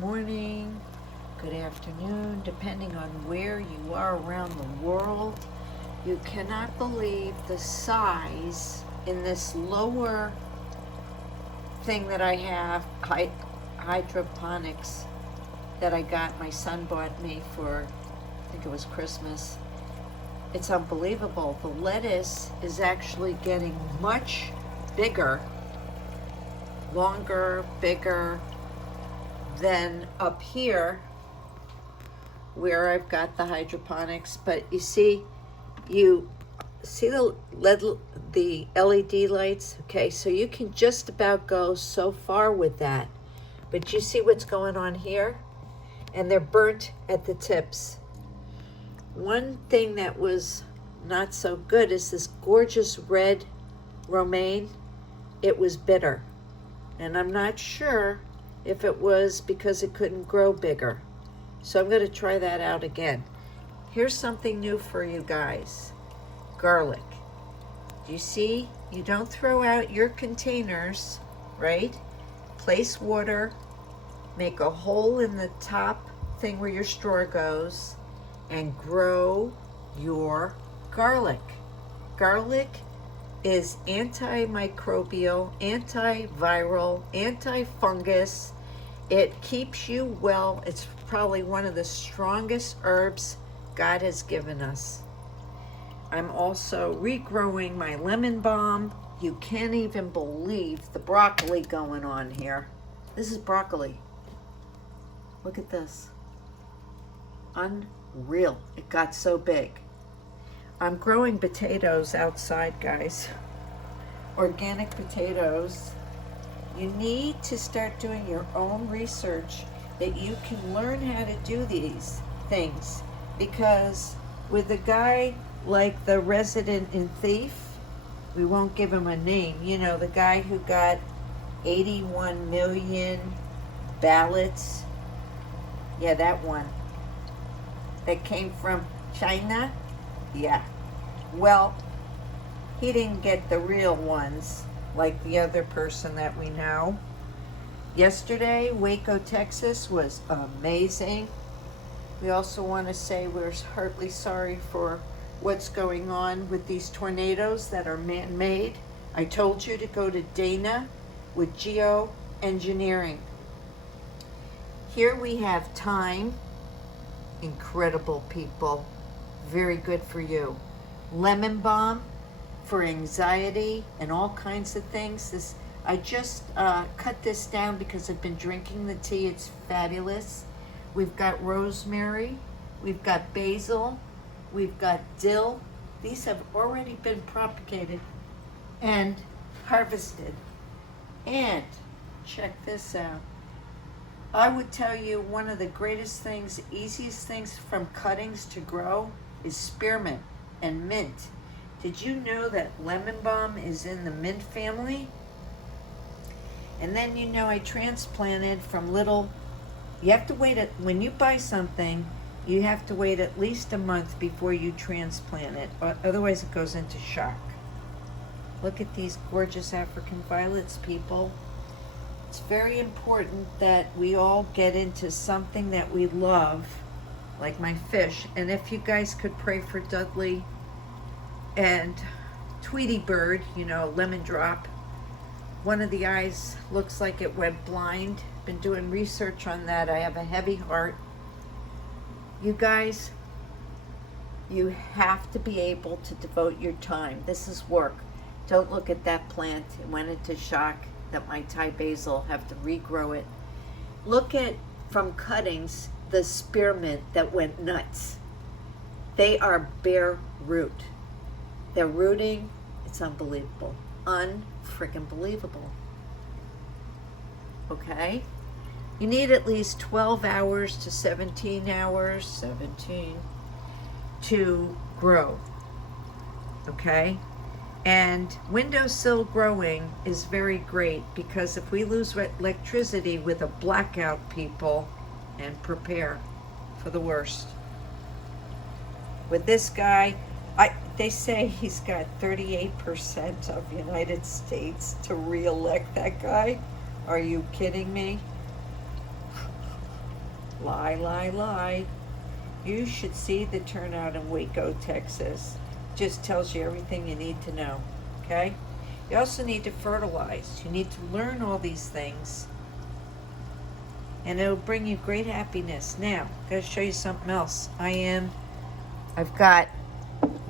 morning, good afternoon, depending on where you are around the world. You cannot believe the size in this lower thing that I have, hydroponics, that I got. My son bought me for, I think it was Christmas. It's unbelievable. The lettuce is actually getting much bigger, longer, bigger than up here where I've got the hydroponics. But you see the LED lights? Okay, so you can just about go so far with that. But you see what's going on here? And they're burnt at the tips. One thing that was not so good is this gorgeous red romaine. It was bitter. And I'm not sure if it was because it couldn't grow bigger. So I'm going to try that out again. Here's something new for you guys. Garlic. Do you see? You don't throw out your containers, right? Place water, make a hole in the top thing where your straw goes, and grow your garlic. Garlic is antimicrobial, antiviral, antifungus. It keeps you well. It's probably one of the strongest herbs God has given us. I'm also regrowing my lemon balm. You can't even believe the broccoli going on here. This is broccoli. Look at this. Unreal. It got so big. I'm growing potatoes outside, guys. Organic potatoes. You need to start doing your own research that you can learn how to do these things, because with a guy like the resident in Thief, we won't give him a name, you know, the guy who got 81 million ballots. Yeah, that one. That came from China. Yeah. Well, he didn't get the real ones like the other person that we know. Yesterday, Waco, Texas was amazing. We also want to say we're heartily sorry for what's going on with these tornadoes that are man-made. I told you to go to Dana with geoengineering. Here we have thyme. Incredible people. Very good for you. Lemon balm for anxiety and all kinds of things. I just cut this down because I've been drinking the tea. It's fabulous. We've got rosemary. We've got basil. We've got dill. These have already been propagated and harvested. And check this out. I would tell you one of the greatest things, easiest things from cuttings to grow is spearmint and mint. Did you know that lemon balm is in the mint family? And then, you know, I transplanted from little, you have to wait, when you buy something, you have to wait at least a month before you transplant it, otherwise it goes into shock. Look at these gorgeous African violets, people. It's very important that we all get into something that we love, like my fish. And if you guys could pray for Dudley and Tweety Bird, you know, Lemon Drop. One of the eyes looks like it went blind. Been doing research on that. I have a heavy heart. You guys, you have to be able to devote your time. This is work. Don't look at that plant. It went into shock. That my Thai basil, have to regrow it. Look at, from cuttings, the spearmint that went nuts. They are bare root. They're rooting. It's unbelievable. Unfreaking believable. Okay? You need at least 12 hours to 17 hours, to grow. Okay? And windowsill growing is very great, because if we lose electricity with a blackout, people, and prepare for the worst. With this guy, they say he's got 38% of United States to re-elect that guy. Are you kidding me? Lie, lie, lie. You should see the turnout in Waco, Texas. Just tells you everything you need to know, okay? You also need to fertilize. You need to learn all these things, and it'll bring you great happiness. Now, I'm going to show you something else. I've got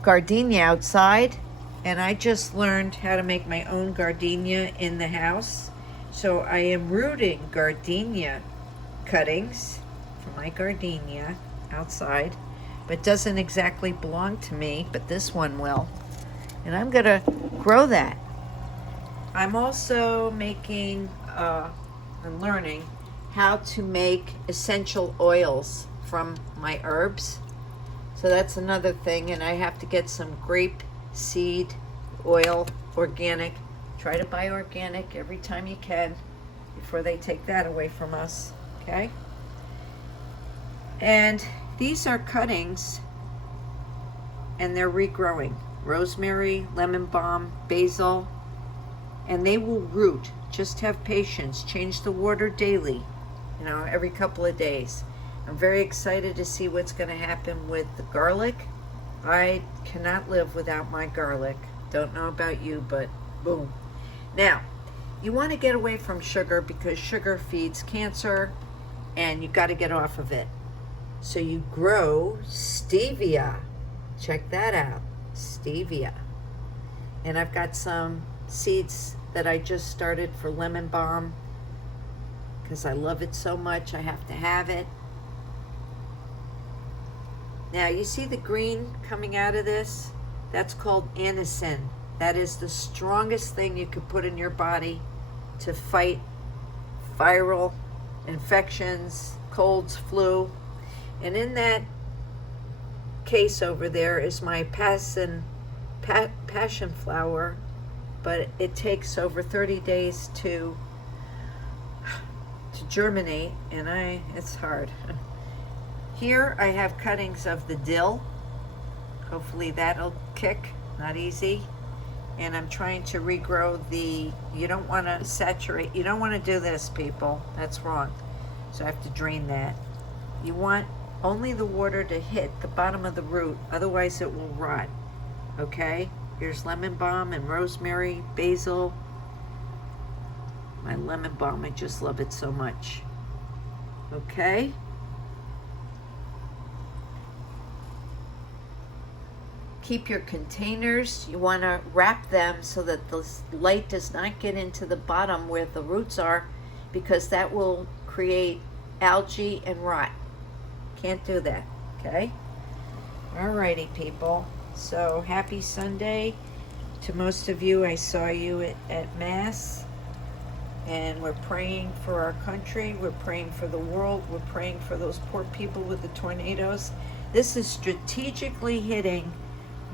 gardenia outside, and I just learned how to make my own gardenia in the house. So I am rooting gardenia cuttings for my gardenia outside, but it doesn't exactly belong to me, but this one will. And I'm gonna grow that. I'm also making and learning how to make essential oils from my herbs. So that's another thing, and I have to get some grape seed oil, organic. Try to buy organic every time you can before they take that away from us, okay? And these are cuttings, and they're regrowing. Rosemary, lemon balm, basil, and they will root. Just have patience. Change the water daily, every couple of days. I'm very excited to see what's going to happen with the garlic. I cannot live without my garlic. Don't know about you, but boom. Now, you want to get away from sugar because sugar feeds cancer, and you got to get off of it. So you grow stevia. Check that out, stevia. And I've got some seeds that I just started for lemon balm because I love it so much. I have to have it. Now, you see the green coming out of this? That's called anisin. That is the strongest thing you could put in your body to fight viral infections, colds, flu. And in that case over there is my passion flower, but it takes over 30 days to germinate, and it's hard. Here I have cuttings of the dill. Hopefully that'll kick, not easy. And I'm trying to regrow you don't want to saturate, you don't want to do this, people. That's wrong. So I have to drain that. You want only the water to hit the bottom of the root, otherwise it will rot. Okay? Here's lemon balm and rosemary, basil. My lemon balm, I just love it so much. Okay? Keep your containers. You want to wrap them so that the light does not get into the bottom where the roots are, because that will create algae and rot. Can't do that, okay? Alrighty, people. So happy Sunday to most of you. I saw you at Mass, and we're praying for our country. We're praying for the world. We're praying for those poor people with the tornadoes. This is strategically hitting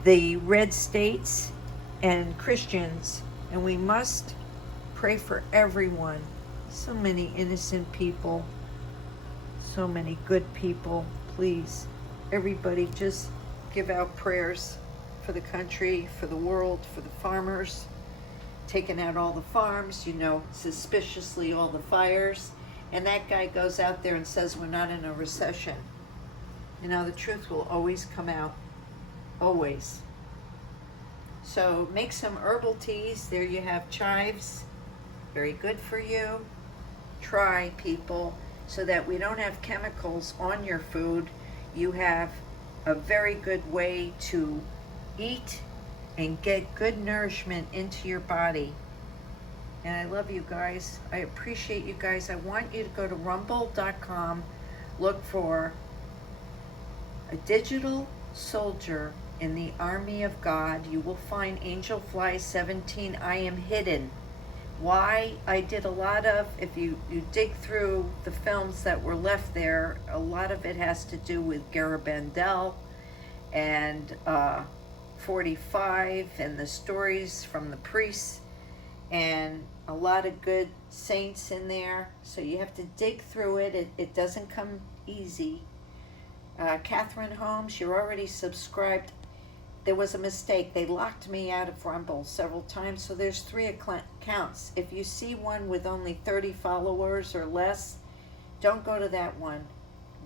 the red states and Christians, and we must pray for everyone. So many innocent people, so many good people. Please, everybody, just give out prayers for the country, for the world, for the farmers, taking out all the farms, suspiciously all the fires. And that guy goes out there and says we're not in a recession. The truth will always come out. Always. So make some herbal teas. There you have chives. Very good for you. Try, people, so that we don't have chemicals on your food. You have a very good way to eat and get good nourishment into your body. And I love you guys. I appreciate you guys. I want you to go to rumble.com, look for a digital soldier in the army of God. You will find Angel Fly 17, I Am Hidden. Why? I did a lot of, if you dig through the films that were left there, a lot of it has to do with Garabandal and 45 and the stories from the priests, and a lot of good saints in there. So you have to dig through it. It doesn't come easy. Catherine Holmes, you're already subscribed. There was a mistake. They locked me out of Rumble several times, so there's 3 accounts. If you see one with only 30 followers or less, don't go to that one.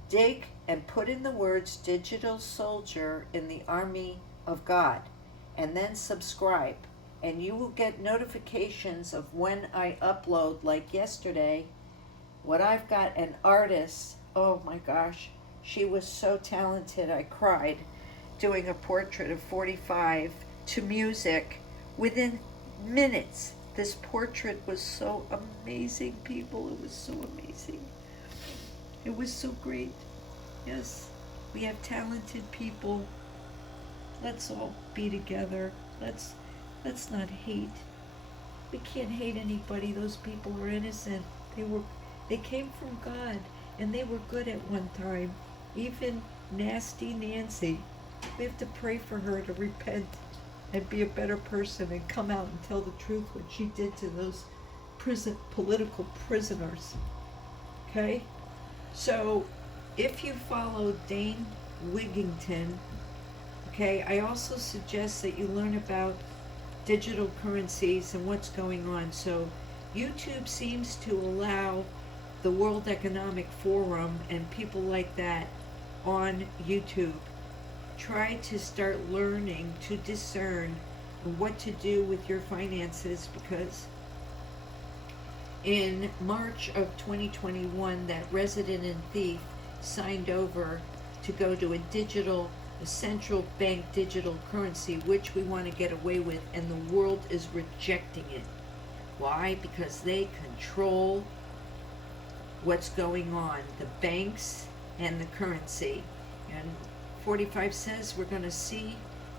dig and put in the words digital soldier in the army of God, and then subscribe. And you will get notifications of when I upload, like yesterday. What I've got, an artist, oh my gosh, she was so talented, I cried, doing a portrait of 45 to music within minutes. This portrait was so amazing, people. It was so amazing. It was so great. Yes, we have talented people. Let's all be together. Let's not hate. We can't hate anybody. Those people are innocent. They came from God, and they were good at one time. Even nasty Nancy. We have to pray for her to repent and be a better person and come out and tell the truth what she did to those political prisoners. Okay? So, if you follow Dane Wigington, okay, I also suggest that you learn about digital currencies and what's going on. So, YouTube seems to allow the World Economic Forum and people like that on YouTube. Try to start learning to discern what to do with your finances, because in March of 2021, that resident and thief signed over to go to a central bank digital currency, which we want to get away with, and the world is rejecting it. Why? Because they control what's going on, the banks and the currency. And 45 says we're going to see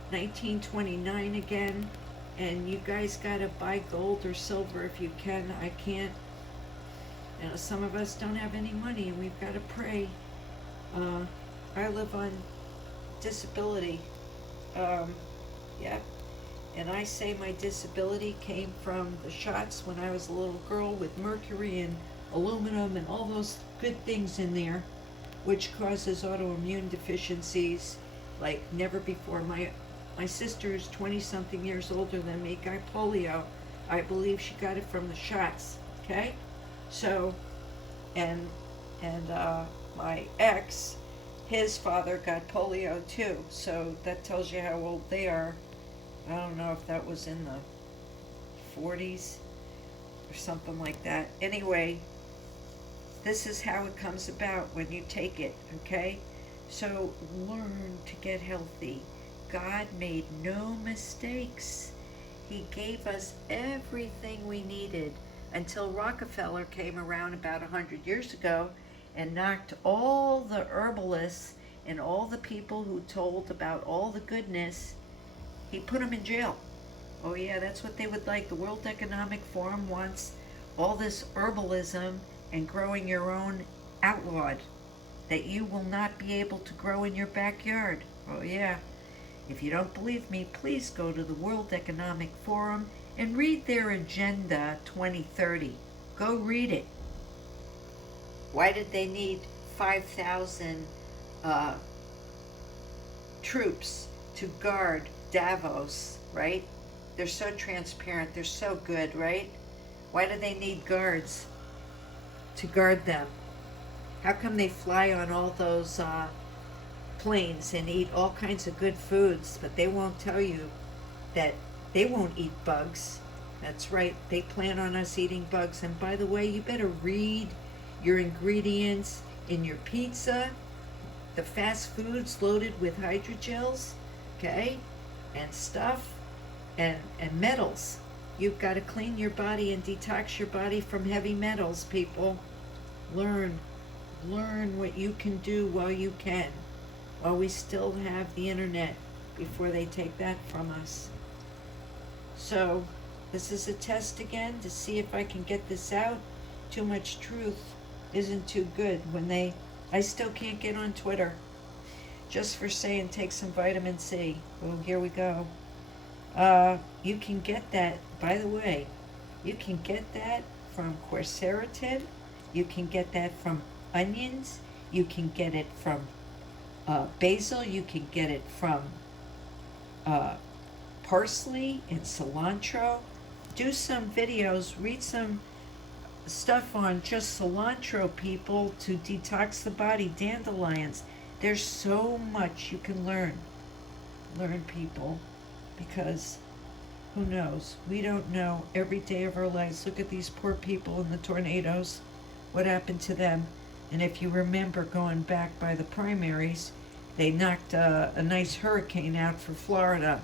1929 again, and you guys got to buy gold or silver if you can. I can't. You know, some of us don't have any money, and we've got to pray. I live on disability. Yeah. And I say my disability came from the shots when I was a little girl, with mercury and aluminum and all those good things in there, which causes autoimmune deficiencies like never before. My sister's 20-something years older than me, got polio. I believe she got it from the shots, okay? So, and my ex, his father got polio too, so that tells you how old they are. I don't know if that was in the 40s or something like that. Anyway, this is how it comes about when you take it, okay? So learn to get healthy. God made no mistakes. He gave us everything we needed until Rockefeller came around about 100 years ago and knocked all the herbalists and all the people who told about all the goodness. He put them in jail. Oh yeah, that's what they would like. The World Economic Forum wants all this herbalism and growing your own outlawed, that you will not be able to grow in your backyard. Oh yeah. If you don't believe me, please go to the World Economic Forum and read their Agenda 2030. Go read it. Why did they need 5,000 troops to guard Davos, right? They're so transparent. They're so good, right? Why do they need guards to guard them? How come they fly on all those planes and eat all kinds of good foods, but they won't tell you that they won't eat bugs? That's right. They plan on us eating bugs. And by the way, you better read your ingredients in your pizza, the fast foods loaded with hydrogels, okay, and stuff, and metals. You've got to clean your body and detox your body from heavy metals, people. Learn what you can do while you can, while we still have the internet, before they take that from us. So, this is a test again to see if I can get this out. Too much truth isn't too good. I still can't get on Twitter, just for saying take some vitamin C. Oh, here we go. You can get that, by the way, you can get that from quercetin, you can get that from onions, you can get it from basil, you can get it from parsley and cilantro. Do some videos, read some stuff on just cilantro, people, to detox the body, dandelions. There's so much you can learn, people, because who knows? We don't know every day of our lives. Look at these poor people in the tornadoes. What happened to them? And if you remember going back by the primaries, they knocked a nice hurricane out for Florida.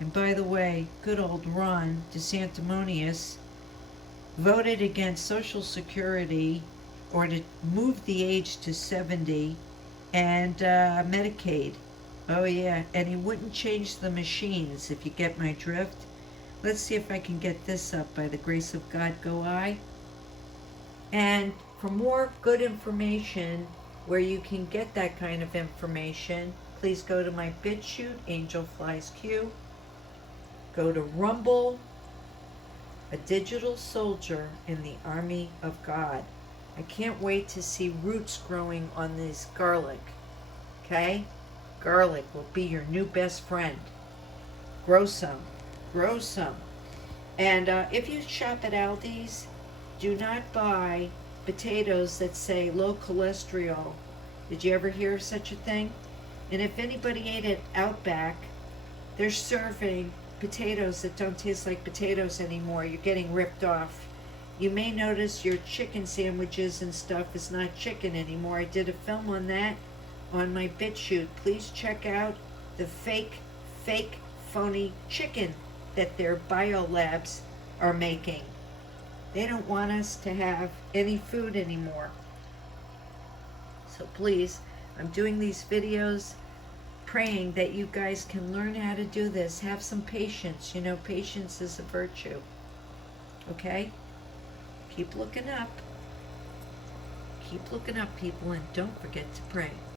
And by the way, good old Ron DeSantimonious voted against Social Security, or to move the age to 70, and Medicaid. Oh yeah, and he wouldn't change the machines, if you get my drift. Let's see if I can get this up. By the grace of God go I. And for more good information, where you can get that kind of information, please go to my BitChute, Angel Flies Q. Go to Rumble, a digital soldier in the army of God. I can't wait to see roots growing on this garlic. Okay? Garlic will be your new best friend. Grow some. Grow some. And if you shop at Aldi's, do not buy potatoes that say low cholesterol. Did you ever hear of such a thing? And if anybody ate at Outback, they're serving potatoes that don't taste like potatoes anymore. You're getting ripped off. You may notice your chicken sandwiches and stuff is not chicken anymore. I did a film on that on my BitChute. Please check out the fake, phony chicken that their biolabs are making. They don't want us to have any food anymore. So please, I'm doing these videos praying that you guys can learn how to do this. Have some patience. You know, patience is a virtue. Okay? Keep looking up. Keep looking up, people, and don't forget to pray.